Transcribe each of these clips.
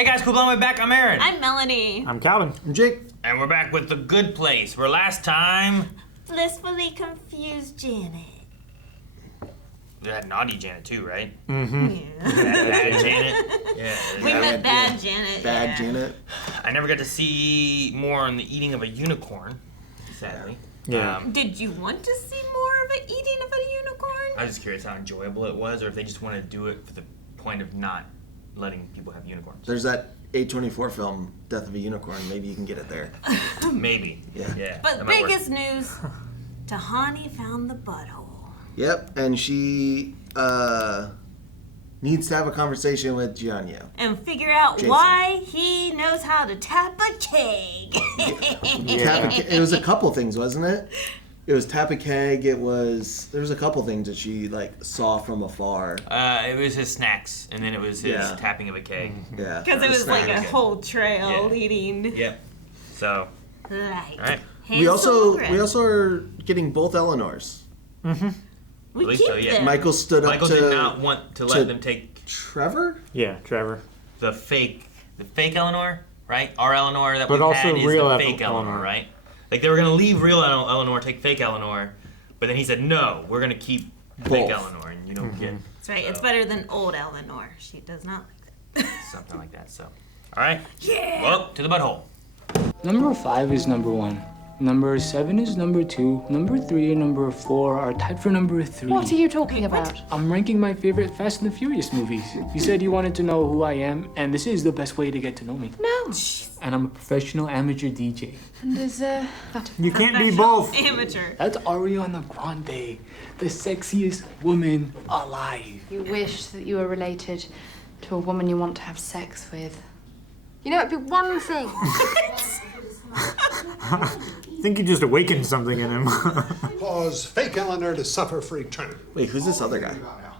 Hey guys, cool blowing back. I'm Aaron. I'm Melanie. I'm Calvin. I'm Jake. And we're back with The Good Place, where last time Blissfully confused Janet. we had naughty Janet too, right? Mm-hmm. Yeah. Bad Janet. Yeah. We met Bad Janet. Bad Janet. I never got to see more on the eating of a unicorn, sadly. Yeah. Did you want to see more of an eating of a unicorn? I was just curious how enjoyable it was, or if they just wanted to do it for the point of not letting people have unicorns. There's that A24 film, Death of a Unicorn. Maybe you can get it there. Maybe. Yeah. But biggest news, Tahani found the butthole. Yep, and she needs to have a conversation with Gianni. And figure out Jason. why he knows how to tap a keg. It was a couple things, wasn't it? It was tap a keg. There was a couple things that she saw from afar. It was his snacks, and then it was his tapping of a keg. Yeah. Because it was like a whole trail Yeah. leading. Yep. So. Right. All right. We also are getting both Eleanors. Mm-hmm. We At least keep so, yeah. them. Michael stood Michael up to did not want to let them take Trevor. Yeah, Trevor. the fake Eleanor, right? Our Eleanor that But we've also had is real the fake Eleanor, Eleanor. right? Like they were gonna leave real Eleanor, take fake Eleanor, but then he said no, we're gonna keep fake Both. Eleanor, and you don't get That's right. It's better than old Eleanor. She does not like that. something like that. So, all right. Yeah. Well, to the butthole. Number 5 is number 1. Number 7 is number 2. Number 3 and number 4 are tied for number 3. What are you talking about? I'm ranking my favorite Fast and the Furious movies. You said you wanted to know who I am, and this is the best way to get to know me. No. And I'm a professional amateur DJ. And is that You can't be both. Amateur. That's Ariana Grande, the sexiest woman alive. you wish that you were related to a woman you want to have sex with? You know, it'd be one thing. I think you just awakened something in him. Cause fake Eleanor to suffer for eternity. Wait, who's this other guy?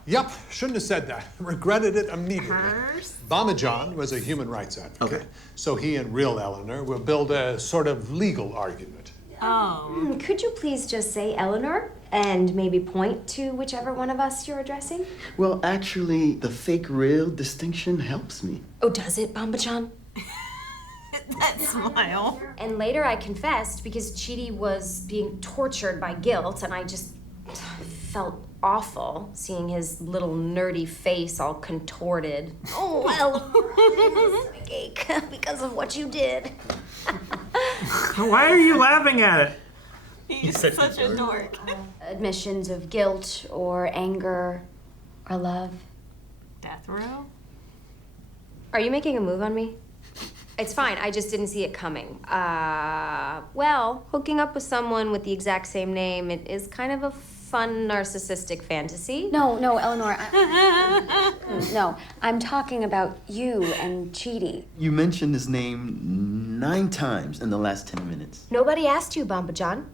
Yep, shouldn't have said that. Regretted it immediately. Hers? Bamajan was a human rights advocate. Okay. So he and real Eleanor will build a sort of legal argument. Oh. Could you please just say Eleanor and maybe point to whichever one of us you're addressing? Well, actually, the fake-real distinction helps me. Oh, does it, Bambachan? That smile. And later I confessed because Chidi was being tortured by guilt and I just felt awful seeing his little nerdy face all contorted. Oh, well, ache because of what you did. Why are you laughing at it? He's such a dork. Admissions of guilt or anger or love. Death row? Are you making a move on me? It's fine, I just didn't see it coming. Well, hooking up with someone with the exact same name, it is kind of a fun narcissistic fantasy. No, Eleanor. No, I'm talking about you and Chidi. You mentioned his name 9 times in the last 10 minutes. Nobody asked you, Bambachan.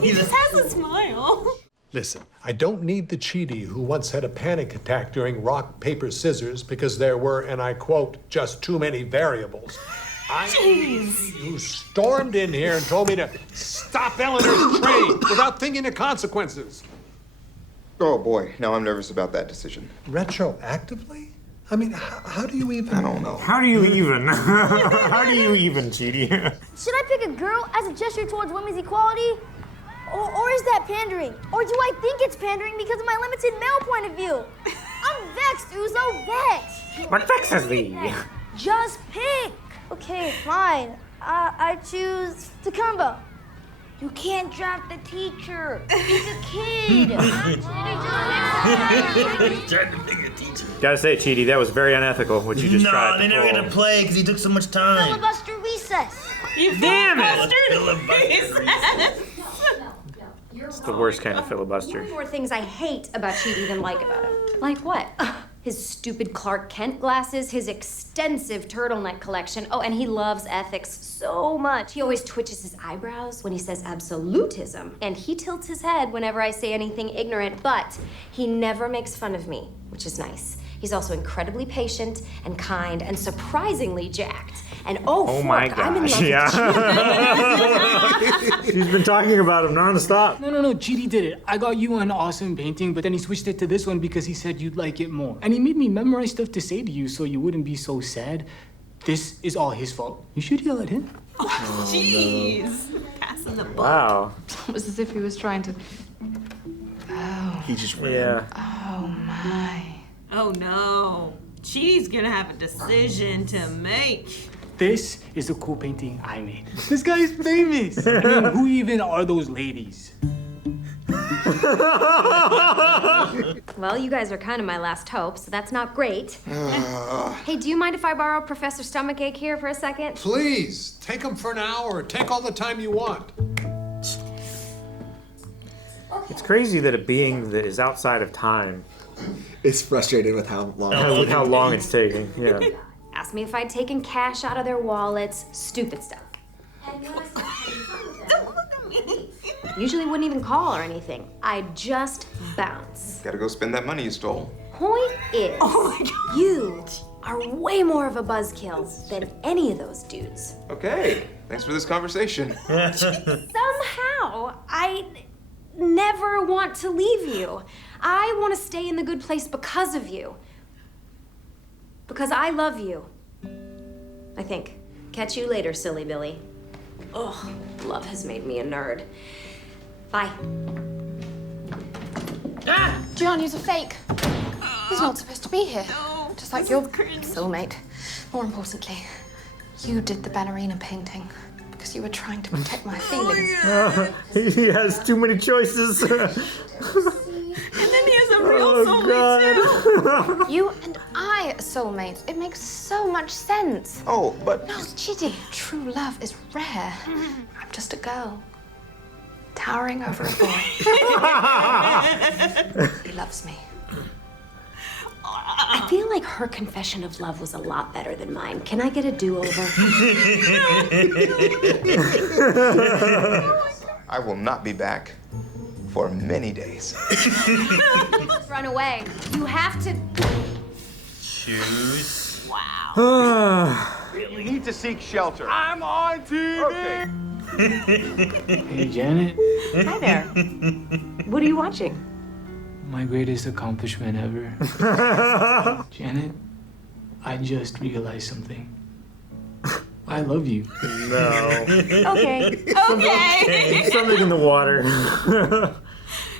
He just has a smile. Listen, I don't need the Chidi who once had a panic attack during rock, paper, scissors because there were, and I quote, just too many variables. I need you who stormed in here and told me to stop Eleanor's train without thinking of consequences. Oh boy, now I'm nervous about that decision. Retroactively? I mean, how do you even... I don't know. How do you even? How do you even, Chidi? Should I pick a girl as a gesture towards women's equality? Or is that pandering? Or do I think it's pandering because of my limited male point of view? I'm vexed, Uzo, vexed. What vexes thee? Just pick. Okay, fine. I choose Takamba. You can't draft the teacher. He's a kid. Trying to pick a teacher. Gotta say, Chidi, that was very unethical what you just tried No, to they never pull. gonna play because he took so much time. Filibuster recess. You Damn it! filibustered. It's the worst kind of filibuster. More things I hate about Chidi than like about him. Like what? His stupid Clark Kent glasses, his extensive turtleneck collection. Oh, and he loves ethics so much. He always twitches his eyebrows when he says absolutism. And he tilts his head whenever I say anything ignorant, but he never makes fun of me, which is nice. He's also incredibly patient and kind and surprisingly jacked. And oh my fork, I'm in gosh, love yeah. with Chidi. She's been talking about him nonstop. No, Chidi did it. I got you an awesome painting, but then he switched it to this one because he said you'd like it more. And he made me memorize stuff to say to you so you wouldn't be so sad. This is all his fault. You should yell at him. Jeez. Passing the buck. Wow. It was as if he was trying to... Oh. He just ran. Yeah. Oh, my. Oh no. Chidi's gonna have a decision to make. This is a cool painting I made. This guy's famous. I mean, who even are those ladies? Well, you guys are kind of my last hope, so that's not great. Hey, do you mind if I borrow Professor Stomachache here for a second? Please, take them for an hour. Take all the time you want. It's crazy that a being that is outside of time It's frustrated with how long. with how long it's taking. Yeah. Asked me if I'd taken cash out of their wallets. Stupid stuff. Usually wouldn't even call or anything. I'd just bounce. Gotta go spend that money you stole. Point is, you are way more of a buzzkill than any of those dudes. Okay, thanks for this conversation. Somehow, I never want to leave you. I want to stay in the good place because of you. Because I love you. I think. Catch you later, silly Billy. Ugh, love has made me a nerd. Bye. Gianni's a fake. He's not supposed to be here. No, Just like your soulmate. More importantly, you did the ballerina painting because you were trying to protect my feelings. He has too many choices. And then he has a real soulmate too. You and I are soulmates. It makes so much sense. Oh, but... No, Chidi, true love is rare. I'm just a girl. Towering over a boy. He loves me. I feel like her confession of love was a lot better than mine. Can I get a do-over? I will not be back for many days. Run away. You have to... Choose. Wow. We need to seek shelter. I'm on TV! Okay. Hey, Janet. Hi there. What are you watching? My greatest accomplishment ever. Janet, I just realized something. I love you. No. Okay. Okay. Something in the water.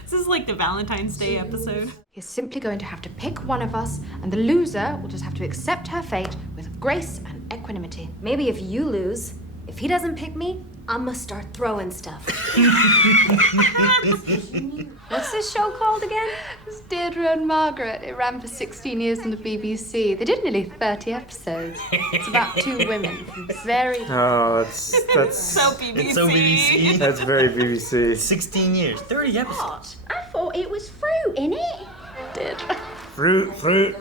This is like the Valentine's Day episode. You're simply going to have to pick one of us, and the loser will just have to accept her fate with grace and equanimity. Maybe if you lose, if he doesn't pick me, I'ma start throwing stuff. What's this show called again? It's Deirdre and Margaret. It ran for 16 years on the BBC. They did nearly 30 episodes. It's about two women from very... Oh, that's So BBC. It's so BBC. that's very BBC. 16 years, 30 episodes. I thought it was fruit, innit? Deirdre. Fruit.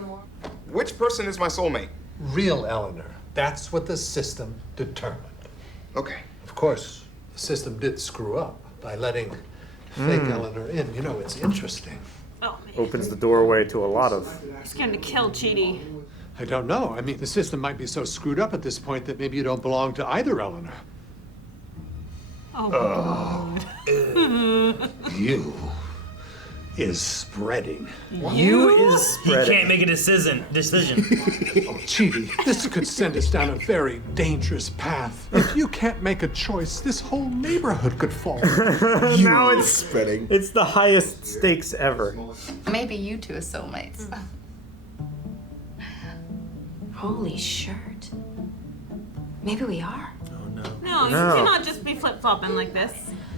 Which person is my soulmate? Real Eleanor. That's what the system determined. Okay. Of course, the system did screw up by letting fake Eleanor in. You know, it's interesting. Oh, man. Opens the doorway to a lot of. He's gonna kill Chidi. I don't know. I mean, the system might be so screwed up at this point that maybe you don't belong to either Eleanor. Oh, God. You is spreading. You is He spreading. can't make a decision. Oh, Chidi, this could send us down a very dangerous path. If you can't make a choice, this whole neighborhood could fall. Now it's spreading. It's the highest stakes ever. Maybe you two are soulmates. Holy shirt. Maybe we are. No, you No. cannot just be flip-flopping like this.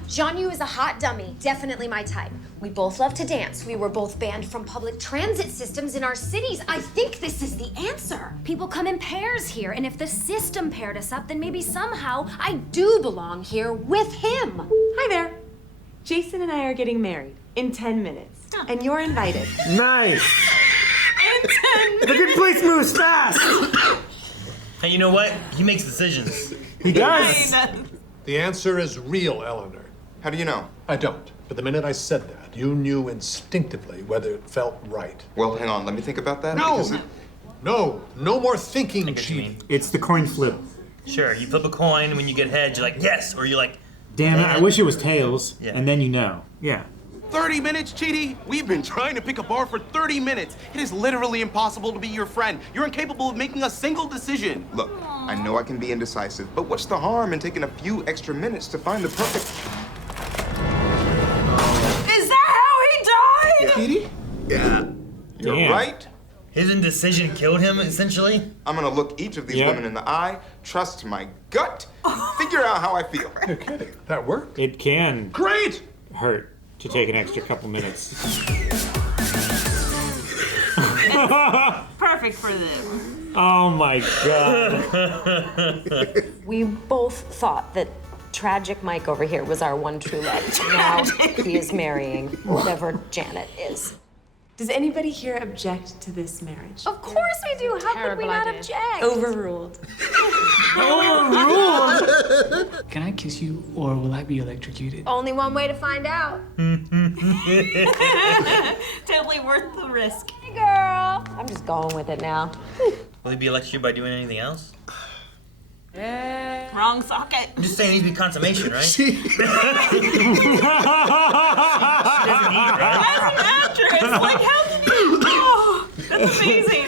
Jean-Yu is a hot dummy. Definitely my type. We both love to dance. We were both banned from public transit systems in our cities. I think this is the answer. People come in pairs here, and if the system paired us up, then maybe somehow I do belong here with him. Hi there. Jason and I are getting married in 10 minutes, and you're invited. Nice. The good place moves fast. And you know what? He makes decisions. He does. The answer is real Eleanor. How do you know? I don't. But the minute I said that, you knew instinctively whether it felt right. Well, hang on. Let me think about that. No! because it- No more thinking, Chidi. It's the coin flip. Sure, you flip a coin, when you get heads, you're like, yes, or you're like, Damn it, I wish it was tails. Yeah. And then you know. Yeah. 30 minutes, Chidi? We've been trying to pick a bar for 30 minutes. It is literally impossible to be your friend. You're incapable of making a single decision. Look, I know I can be indecisive, but what's the harm in taking a few extra minutes to find the perfect... Is that how he died? Chidi? Yeah. You're Damn. right. his indecision killed him, essentially. I'm gonna look each of these Yep. women in the eye, trust my gut, and figure out how I feel. You're kidding. That worked. It can Great! hurt to take an extra couple minutes. Perfect for them. Oh my god. We both thought that tragic Mike over here was our one true love. Now he is marrying whatever Janet is. Does anybody here object to this marriage? Of course we do. How could we not object? Overruled. Can I kiss you, or will I be electrocuted? Only one way to find out. Totally worth the risk. Hey, girl. I'm just going with it now. Will he be electrocuted by doing anything else? Wrong socket. I'm just saying, it needs to be consummation, right? She doesn't eat, right? As an actress, like how can you? Oh, that's amazing.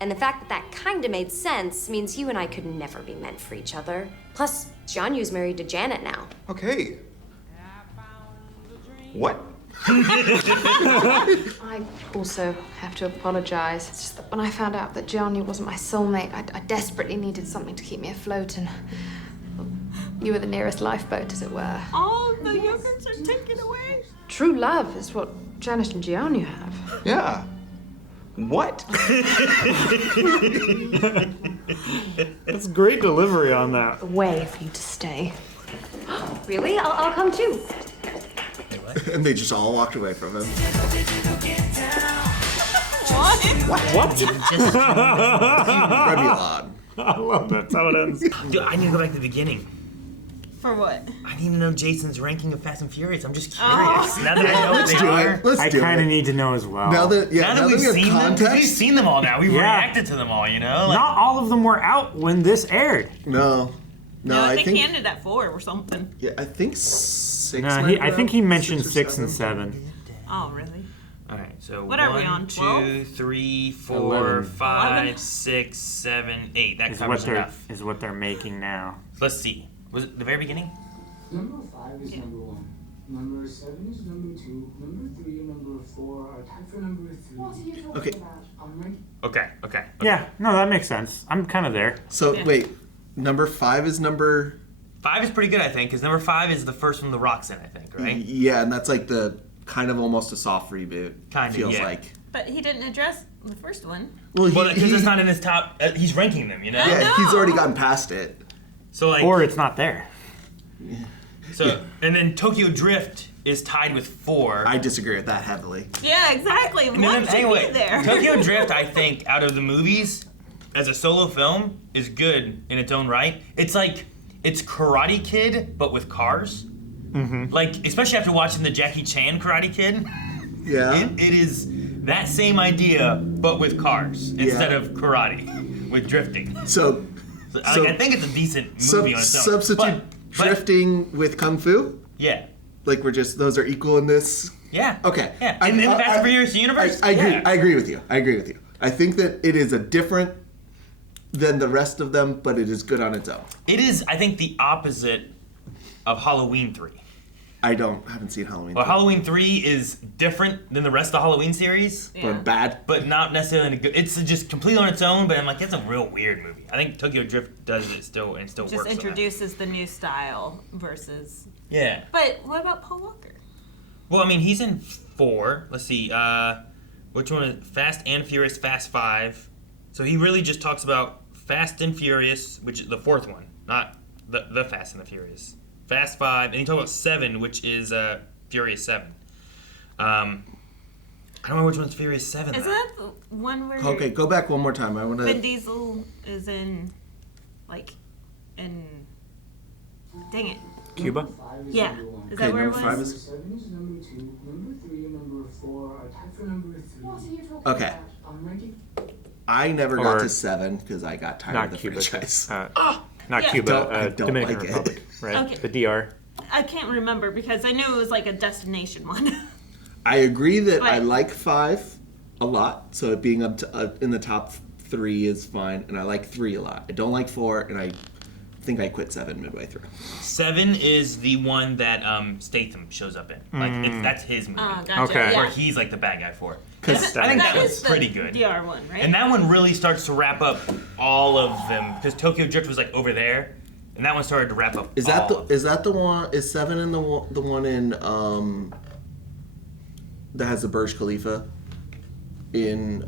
And the fact that that kind of made sense means you and I could never be meant for each other. Plus, Jianyu's married to Janet now. Okay. What? I also have to apologize. It's just that when I found out that Jianyu wasn't my soulmate, I desperately needed something to keep me afloat, and you were the nearest lifeboat, as it were. All the yogurts are taken away. True love is what Janet and Jianyu have. Yeah. What? That's great delivery on that. A way for you to stay. Really? I'll come too. And they just all walked away from him. What? Remulon. I love that's how it ends. Dude, I need to go back to the beginning. For what? I need to know Jason's ranking of Fast and Furious. I'm just Oh. curious. Now that I know what they are. I kind of need to know as well. Now that Now that we've we have seen them, 'cause context. we've seen them all now. We've Yeah. reacted to them all, you know? Like, Not all of them were out when this aired. No, I I think he think. ended at 4 or something. Yeah, I think 6. No, I think he mentioned 6 and 7. Oh, really? all right, so What are we on, 12? 2, 3, 4, 11. 5, 6, 7, 8. That Is covers enough. what they're making now. Let's see. Was it the very beginning? Number 5 is number 1. Number 7 is number 2. Number 3 and number 4 are tied for number 3. What are you talking Okay. about? I'm ready. Okay. Yeah, no, that makes sense. I'm kind of there. So Yeah. wait, number 5 is number. 5 is pretty good, I think, because number 5 is the first one The Rock's in, I think, right? Yeah, and that's like the kind of almost a soft reboot. Kinda, feels yeah. like. But he didn't address the first one. Well, Because it's not in his top. He's ranking them, you know? Yeah, No. he's already gotten past it. So, like. Or it's not there. So, and then Tokyo Drift is tied with 4. I disagree with that heavily. Yeah, exactly. And What then, should anyway, be there? Tokyo Drift, I think, out of the movies, as a solo film, is good in its own right. It's like, it's Karate Kid, but with cars. Mm-hmm. Like, especially after watching the Jackie Chan Karate Kid, Yeah. it is that same idea, but with cars instead of karate, with drifting. So I think it's a decent movie on its own. substitute But- drifting with kung fu. Yeah. Like those are equal in this. Yeah. Okay. Yeah. In the Fast and Furious universe. I agree. Yeah. I agree with you. I think that it is a different than the rest of them, but it is good on its own. It is, I think, the opposite of Halloween 3. I haven't seen Halloween. Well, Halloween 3 is different than the rest of the Halloween series. But bad. But not necessarily in a good. It's just completely on its own. But I'm like, it's a real weird movie. I think Tokyo Drift does it still and still Just works. introduces the new style versus. Yeah. But what about Paul Walker? Well, I mean, he's in 4. Let's see. Which one is Fast and Furious? Fast 5. So he really just talks about Fast and Furious, which is the 4th one, not the Fast and the Furious. Fast 5, and he talks about 7, which is Furious 7. I don't know which one's Furious 7. Isn't that the one where Okay, go back one more time. I want Vin to. Diesel is in, dang it. Cuba? Yeah. Is that where it number 5 was? is. 7 is number 2. Number 3 and number 4 are tied for number 3. What are you talking Okay. about? I'm ready. I never got Or- to 7 because I got tired Not of the Cuba. franchise. not Yeah. Cuba, I don't Dominican like it. Republic, right? Okay. The DR. I can't remember because I knew it was like a destination one. I agree that I But- like 5 a lot, so it being up to in the top 3 is fine, and I like 3 a lot. I don't like 4, and I think I quit 7 midway through. 7 is the one that Statham shows up in. Like that's his movie. Oh, gotcha. Okay. Where Yeah. he's like the bad guy for it. Because I think that That was was the pretty good. DR one, right? And that one really starts to wrap up all of them because Tokyo Drift was like over there, and that one started to wrap up. is that all the one? Is 7 in the one in that has the Burj Khalifa in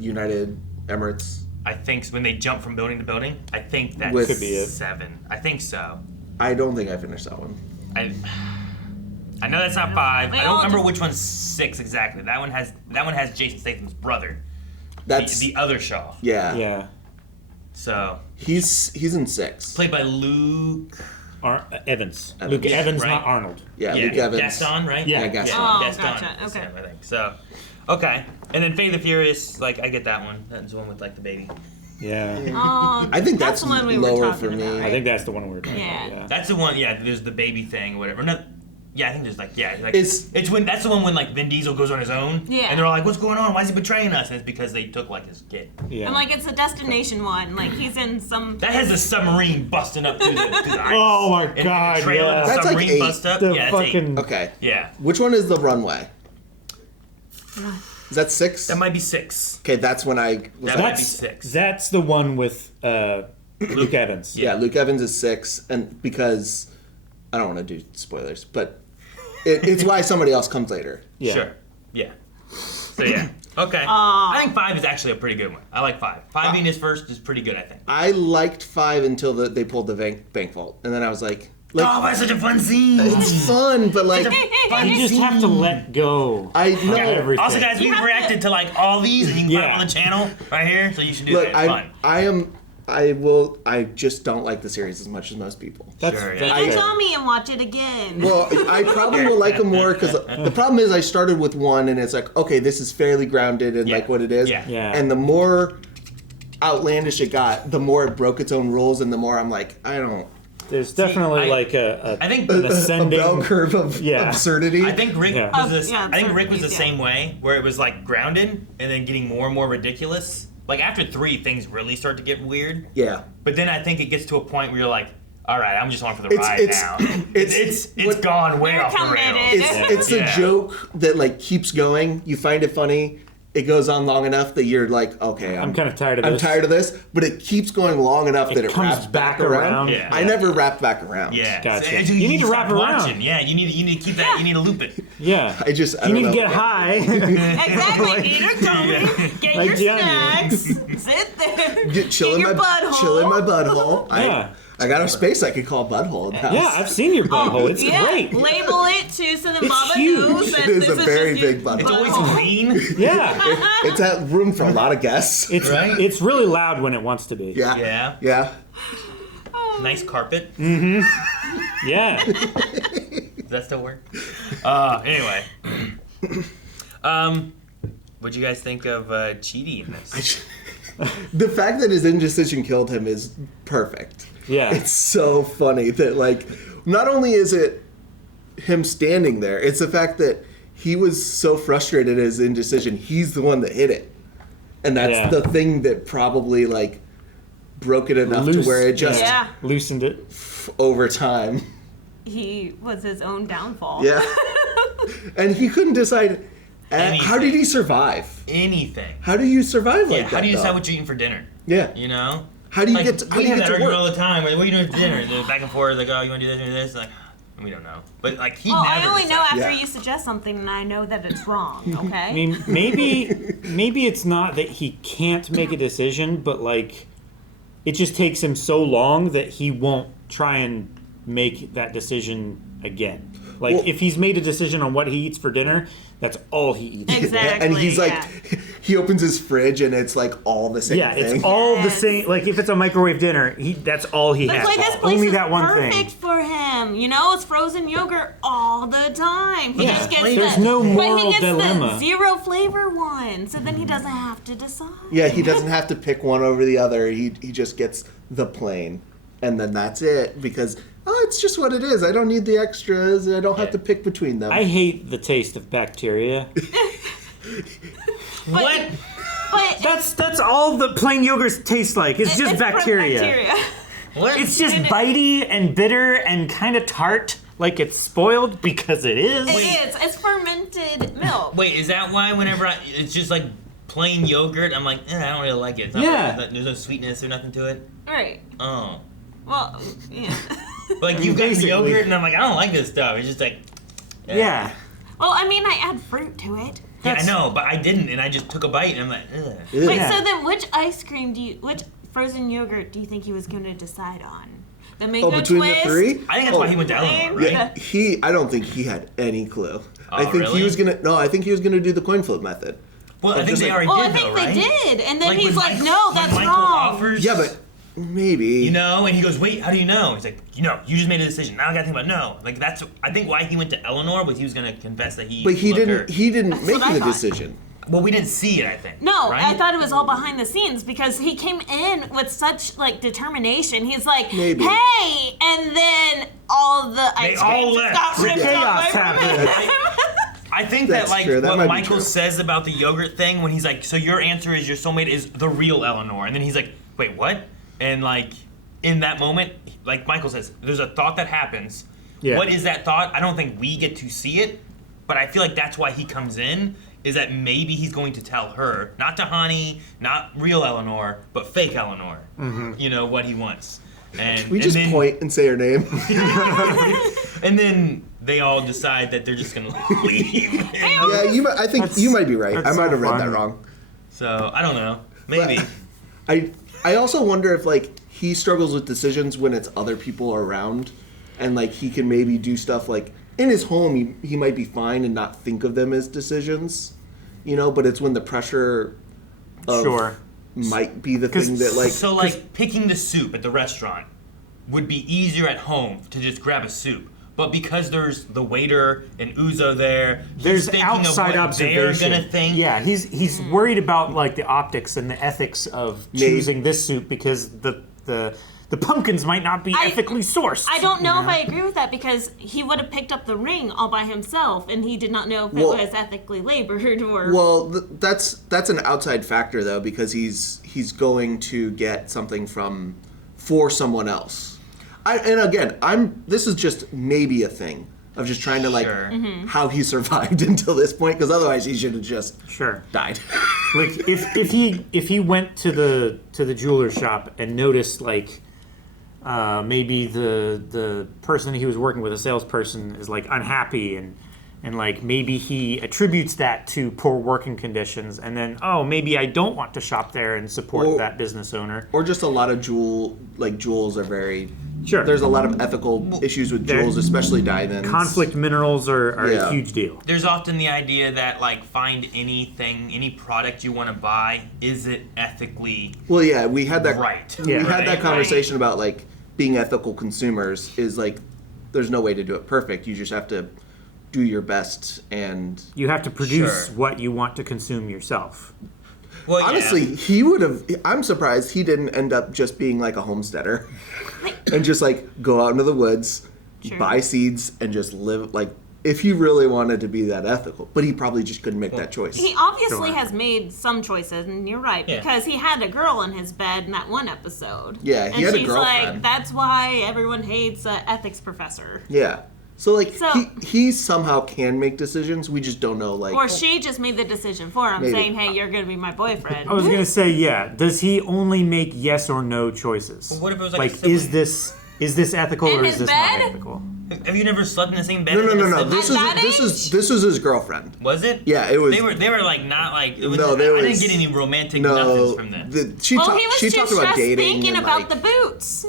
United Emirates? I think when they jump from building to building, I think that With- Could be it. 7. I think so. I don't think I finished that one. I know that's not 5. They I don't all remember just- which one's 6 exactly. That one has Jason Statham's brother. That's the other Shaw. yeah. Yeah. So He's in 6. played by Luke. Evans. Evans. Luke Evans, Right. not Arnold. Yeah, Luke Evans. Gaston, right? Yeah. Yeah, Gaston. Oh, Gaston. gotcha. is Okay. him, I think. So, okay. And then Fate of the Furious, like I get that one. That's the one with like the baby. Yeah. Oh, I think that's the one we were lower talking for me. about, I right? think that's the one we're talking Yeah. about. Yeah. That's the one. Yeah, there's the baby thing, or whatever. No, yeah, I think there's like like It's- it's when that's the one when like Vin Diesel goes on his own. Yeah. And they're all like, "What's going on? Why is he betraying us?" And it's because they took like his kid. Yeah. And like it's a destination one. Like he's in some. That has a submarine busting up through the ice. Oh my And God, the trailer, yeah. the That's like submarine 8. bust up. The Yeah, that's 8. fucking Okay. Yeah, Which one is the runway? Is that 6? that might be 6. Okay, that's when I was That like, might be 6. That's the one with Luke Evans. yeah, Luke Evans is 6, and because I don't want to do spoilers, but it's why somebody else comes later. Yeah. Sure. Yeah. So yeah. Okay. I think 5 is actually a pretty good one. I like 5. 5 being his first is pretty good, I think. I liked 5 until they pulled the bank vault, and then I was like, Oh, that's such a fun scene. it's fun, but like, You just have to let go. I know. everything. Also, guys, we've reacted to like all these, and you can find them Yeah. on the channel right here. So you should do Look, that. It's fun. I just don't like the series as much as most people. That's, Sure, that's yeah. You I- tell me and watch it again. Well, I probably will like them more because the problem is I started with 1 and it's like, okay, this is fairly grounded and Yeah. like what it is. Yeah. Yeah. And the more outlandish it got, the more it broke its own rules and the more I'm like, I don't. There's definitely I- like a I think an A ascending bell curve of Yeah. absurdity. I think Rick Yeah. was the, yeah, I think Rick was the certainly, same way, where it was like grounded and then getting more and more ridiculous. Like after 3, things really start to get weird. Yeah. But then I think it gets to a point where you're like, all right, I'm just on for the It's- ride it's- now. it's- It's what- gone way You're off the rails. committed. It's the Yeah. joke that like keeps going. You find it funny. It goes on long enough that you're like, okay, I'm kind of tired of I'm this. tired of this, but it keeps going long enough that it comes wraps back back around. around. Yeah. I never wrap back around. Yeah. Gotcha. So You need to stop wrap around. watching. Yeah, you need to keep that. You need to loop it. Yeah. I You don't need to know. get high. Exactly. Eat or come. Get Like your Johnny. snacks. Sit there. Get chill in your my butthole. chill in my butthole. Yeah. I got a space I could call butthole in the house. Yeah, I've seen your butthole. It's Yeah, great. label it too, so then It's Baba huge. knows that It is this a very just your big butthole. It's always clean. Yeah. It's had room for a lot of guests. It's Right? it's really loud when it wants to be. Yeah. Yeah. Yeah. Nice carpet. Yeah. Does that still work? Anyway. What'd you guys think of Chidi in this? The fact that his indecision killed him is perfect. Yeah. It's so funny that like not only is it him standing there, it's the fact that he was so frustrated at his indecision, he's the one that hit it. And that's Yeah. the thing that probably like broke it enough to where it just Yeah. loosened it. over time. He was his own downfall. Yeah. And he couldn't decide how Anything. did he survive? Anything. How do you survive Yeah. like that? How do you decide though? what you're eating for dinner? Yeah. You know. How do you Like, get to, how we do you have get that to argument work? all the time. Like, what are you doing for dinner? They're back and forth. Like, oh, you want to do this or this? Like, we don't know. But like, he Oh, never. I only know decides. after Yeah. you suggest something and I know that it's wrong, okay? I mean, maybe it's not that he can't make a decision, but like it just takes him so long that he won't try and make that decision again. Like Well- if he's made a decision on what he eats for dinner, that's all he eats. Exactly. And he's like, yeah. he opens his fridge and it's like all the same Yeah, thing. it's all the Yes. same. Like if it's a microwave dinner, that's all he That's has. why this place Only is that one perfect thing. for him. You know, it's frozen yogurt all the time. He Yeah, just gets there's the, no but moral he gets dilemma. the 0 flavor one, so then he doesn't have to decide. Yeah, he doesn't have to pick one over the other. He just gets the plain. and then that's it because it's just what it is. I don't need the extras. I don't have to pick between them. I hate the taste of bacteria. What? But That's all the plain yogurt tastes like. It's just bacteria. What? It's just bitey and bitter and kind of tart, like it's spoiled because it is. It is. It's fermented milk. Wait, is that why whenever it's just like plain yogurt, I'm like, I don't really like it. It's not there's no sweetness or nothing to it. Right. Oh. Well, yeah. Like you got yogurt, and I'm like, I don't like this stuff. It's just like. Yeah. Well, I mean, I add fruit to it. Yeah, I know, but I didn't, and I just took a bite, and I'm like, ugh. Wait, so then which frozen yogurt do you think he was going to decide on? The mango between twist? the three? I think that's why he went to Eleanor, right? Yeah, I don't think he had any clue. I think really? he was gonna do the coin flip method. Well, I think just they like- already I did, think though, right? they did, and then Like, he's when like, Mike- no, when that's Michael wrong. offers, Yeah, but maybe. You know, and he goes, wait, how do you know? He's like, you just made a decision. Now I gotta think about no. Like that's, I think why he went to Eleanor was he was gonna confess that he. But he loved didn't. her. He didn't make what I the thought. decision. Well, we didn't see it, I think. No, right? I thought it was all behind the scenes because he came in with such like determination. He's like, Maybe. hey, and then all the They ice all cream just left. got ripped Chaos away from happened. him. I think That's that like true. That might what be Michael true. says about the yogurt thing when he's like, so your answer is your soulmate is the real Eleanor, and then he's like, wait, what? And like in that moment, like Michael says, there's a thought that happens. Yeah. What is that thought? I don't think we get to see it, but I feel like that's why he comes in. Is that maybe he's going to tell her, not Tahani, not real Eleanor, but fake Eleanor, you know, what he wants. And We just then, point and say her name. and then they all decide that they're just going to leave. Yeah, I think you might be right. I that's might so have read fun. that wrong. So, I don't know. Maybe. I also wonder if like he struggles with decisions when it's other people around, and like he can maybe do stuff like in his home he might be fine and not think of them as decisions, you know. But it's when the pressure of might be the thing that like. So like picking the soup at the restaurant would be easier at home to just grab a soup. But because there's the waiter and Uzo there, There's he's thinking outside of what they're observation. gonna think. Yeah, he's worried about like the optics and the ethics of choosing this soup because the pumpkins might not be ethically sourced. I don't know if I agree with that because he would have picked up the ring all by himself, and he did not know if Well- it was ethically labored or. Well, that's an outside factor though because he's going to get something for someone else. This is just maybe a thing of just trying to like how he survived until this point because otherwise he should have just died. Like if he went to the jeweler shop and noticed like maybe the person he was working with, a salesperson, is like unhappy and like maybe he attributes that to poor working conditions and then maybe I don't want to shop there and support that business owner. Or just a lot of jewels are very. Sure. There's a lot of ethical issues with jewels, especially diamonds. Conflict minerals are a huge deal. There's often the idea that like find any product you want to buy, is it ethically Well, yeah, we had that. right? We had that conversation about like being ethical consumers is like there's no way to do it perfect. You just have to do your best and you have to produce what you want to consume yourself. Well, honestly, he would have. I'm surprised he didn't end up just being like a homesteader and just like go out into the woods, buy seeds, and just live like if he really wanted to be that ethical. But he probably just couldn't make that choice. He obviously has made some choices, and you're right, because he had a girl in his bed in that one episode. Yeah, he had a she's girlfriend. like, that's why everyone hates an ethics professor. Yeah. So like he somehow can make decisions. We just don't know like. Or she just made the decision for him, Maybe. saying, hey, you're going to be my boyfriend. I was gonna say, does he only make yes or no choices? Well, what if it was like a is this ethical In or his is this bed? not ethical? Have you never slept in the same bed? No. This is his girlfriend. Was it? Yeah, it was. They were like not like. It was, No, I there didn't was- get any romantic No, nothings from this. She well, talked. he was She too talked about stressed dating thinking and about like. the boots.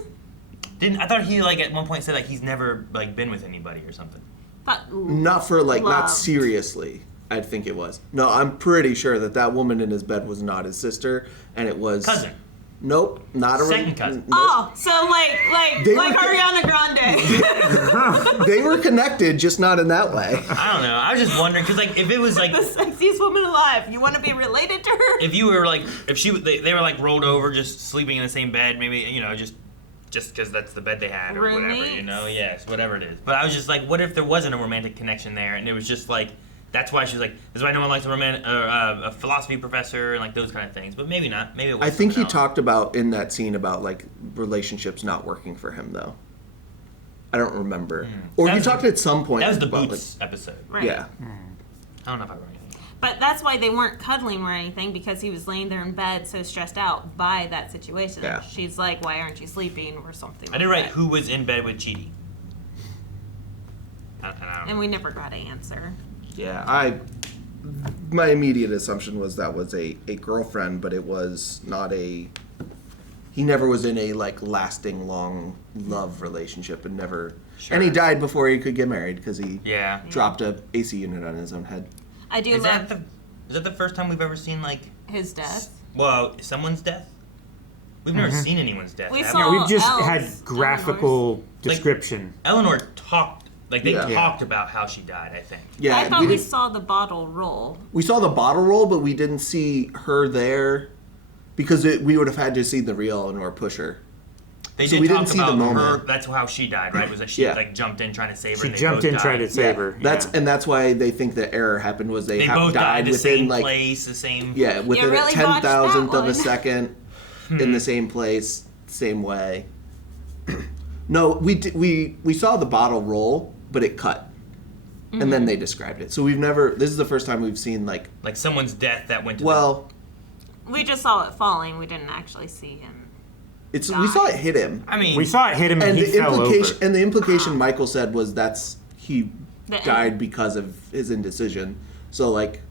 I thought he like at one point said like he's never like been with anybody or something. But Not for like not love. seriously. I think it was. No, I'm pretty sure that woman in his bed was not his sister, and it was Cousin. Nope, not a Second cousin. Nope. Oh, so like They were- Ariana Grande. They were connected, just not in that way. I don't know. I was just wondering because like if it was like the sexiest woman alive. You want to be related to her? if you were like if they were like rolled over just sleeping in the same bed maybe just just because that's the bed they had or whatever, Roommates? you know? Yes, whatever it is. But I was just like, what if there wasn't a romantic connection there? And it was just like, that's why she was like, this is why no one likes a philosophy professor and like those kind of things. But maybe not. Maybe it was I think he something else. talked about in that scene about like relationships not working for him though. I don't remember. Or he talked at some point. That was the about, Boots episode. Right. Yeah. I don't know if I wrote anything. But that's why they weren't cuddling or anything, because he was laying there in bed so stressed out by that situation. Yeah. She's like, why aren't you sleeping or something I did like write that. who was in bed with Chidi. And we never got an answer. Yeah, my immediate assumption was that was a girlfriend, but it was not a. He never was in a like lasting long love relationship and never. Sure. And he died before he could get married because he Yeah. dropped a AC unit on his own head. I do Is love that the first time we've ever seen like his death. well someone's death? We've never Mhm. seen anyone's death. We have saw Yeah, we've just Elle's, had graphical description. Eleanor talked they Yeah. talked about how she died. I think. Yeah, I thought we we didn't- saw the bottle roll. We saw the bottle roll, but we didn't see her there because we would have had to see the real Eleanor push her. They So did we talk didn't see the about her. moment. That's how she died, right? Was that she Yeah. like jumped in trying to save her? She and they jumped both in, tried died? to save her. That's why they think the error happened was They have both died the within same like place, the same. yeah within really a botched that 10,000th of one. a second in the same place, same way. No, we saw the bottle roll, but it cut, and then they described it. So we've never. This is the first time we've seen like someone's death that went to well. We just saw it falling. We didn't actually see him. It's we saw it hit him. I mean, We saw it hit him and he the fell implication over. and the implication Michael said was that's he The- died because of his indecision. So like,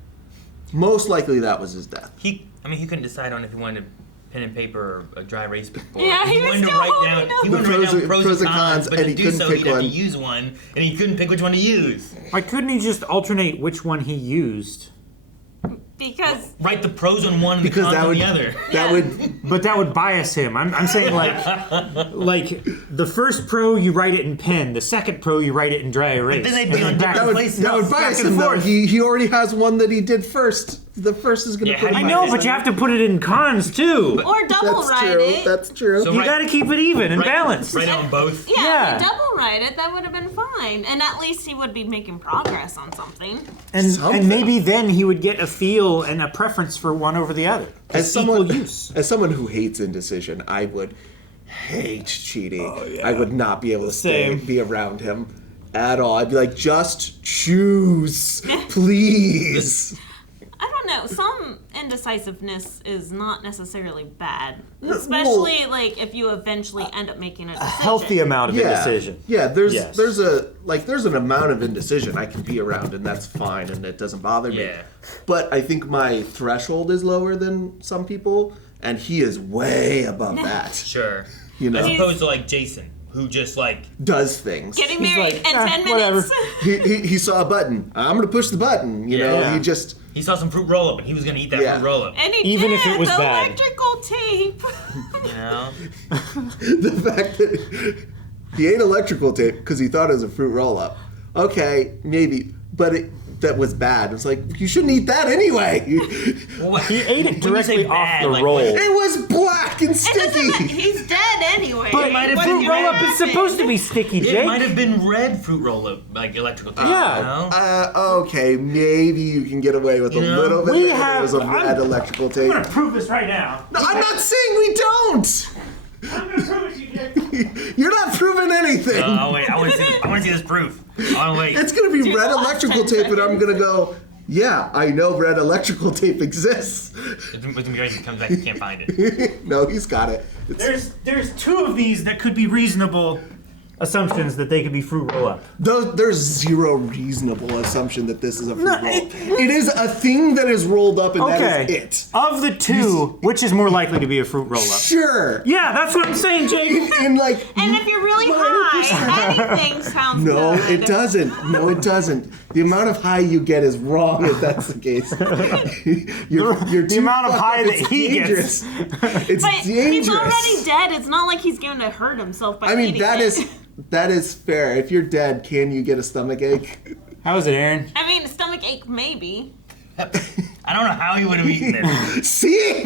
most likely that was his death. he couldn't decide on if he wanted pen and paper or a dry erase board. Yeah, he was wanted to still write holding down. up. He The wanted to write down pros and cons, but and to he do couldn't so, pick he'd have to one. use one, and he couldn't pick which one to use. Why couldn't he just alternate which one he used? Because Write the pros on one and Because the cons that on would the other. that would But that would bias him. I'm saying like the first pro you write it in pen, the second pro you write it in dry erase. then they'd be And on back- different that would back bias and him though. forth. He already has one that he did first. The first is going to Yeah, put how I him do know, bias. but you have to put it in cons too. or double That's write true. it. That's true. So You right- got to keep it even and balanced. Write it on both. Yeah, Yeah. if we double write it, that would have been fine. And at least he would be making progress on something. And maybe then he would get a feel and a preference for one over the other. as It's someone equal use. as someone who hates indecision, I would hate Chidi. I would not be able to be around him at all. I'd be like, just choose, please. I don't know. Some indecisiveness is not necessarily bad, especially like if you eventually end up making a decision. Healthy amount of indecision. Yeah, there's Yes. there's an amount of indecision I can be around, and that's fine, and it doesn't bother me. Yeah. But I think my threshold is lower than some people, and he is way above that. Sure. You know, As opposed to like Jason, who just like does things. Getting He's married like, in 10 whatever. minutes. He saw a button. I'm gonna push the button. You know, Yeah. he saw some fruit roll up and he was gonna eat that Yeah. fruit roll up. And he Even did if it was the bad. electrical tape. You know? the fact that he ate electrical tape because he thought it was a fruit roll up. Okay, maybe, but that was bad. It's like you shouldn't eat that anyway. He ate it When you say directly off bad, the like, roll. It was black and It doesn't sticky. matter. He's dead anyway. But might have fruit been roll up bad. is supposed to be sticky, It Jake. might have been red fruit roll up, like electrical tape. Yeah. You know? Okay, maybe you can get away with You a know, little bit. we if it have- was a I'm- red electrical tape. I'm gonna prove this right now. No, I'm not saying we don't. I'm gonna prove it to you, Jake. You're not proving anything. Oh wait, I want to see this proof. Oh wait. It's gonna be Dude, red the last electrical 10 tape, and I'm gonna go. Yeah, I know red electrical tape exists. It's gonna be great if he comes back and can't find it. No, he's got it. It's, There's two of these that could be reasonable assumptions that they could be fruit roll up. there's zero reasonable assumption that this is a fruit No, roll. it- It is a thing that is rolled up, and that Okay. is it. Of the two, which is more likely to be a fruit roll up? Sure. Yeah, that's what I'm saying, Jake. And like, And if you're really high, anything sounds no, good. it doesn't. No, it doesn't. The amount of high you get is wrong if that's the case. you're The too amount of fucked high up. that It's he dangerous. It's But dangerous. he's already dead. It's not like he's going to hurt himself by I mean, eating that it. is fair. If you're dead, can you get a stomach ache? How is it, Aaron? I mean, a stomach ache, maybe. I don't know how he would have eaten it. See?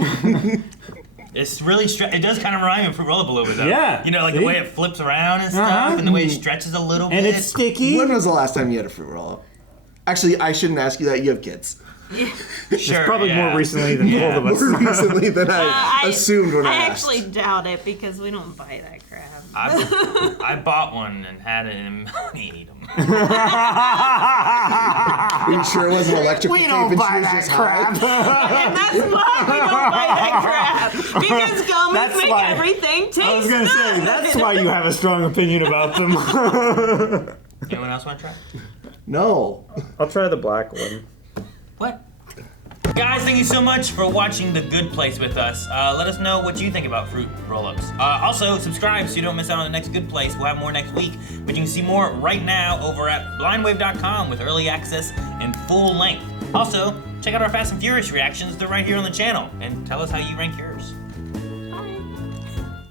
It's really it does kind of remind me of Fruit Roll-Up a little bit, though. Yeah, You know, like see? the way it flips around and stuff, and the way it stretches a little bit. And it's sticky. When was the last time you had a fruit roll-up? Actually, I shouldn't ask you that. You have kids. Sure, probably more recently than both of us. More recently than I assumed when I asked. actually doubt it because we don't buy that crap. I bought one and had it, and Melanie ate them. Are you sure it wasn't electrical We tape don't and buy she was that just crap. high? And that's why we don't buy that crap. Because gummies That's make why- everything taste I was gonna say good. that's why you have a strong opinion about them. Anyone else want to try? No. I'll try the black one. What? Guys, thank you so much for watching The Good Place with us. Let us know what you think about Fruit Roll-Ups. Also, subscribe so you don't miss out on the next Good Place. We'll have more next week, but you can see more right now over at blindwave.com with early access and full length. Also, check out our Fast and Furious reactions. They're right here on the channel. And tell us how you rank yours.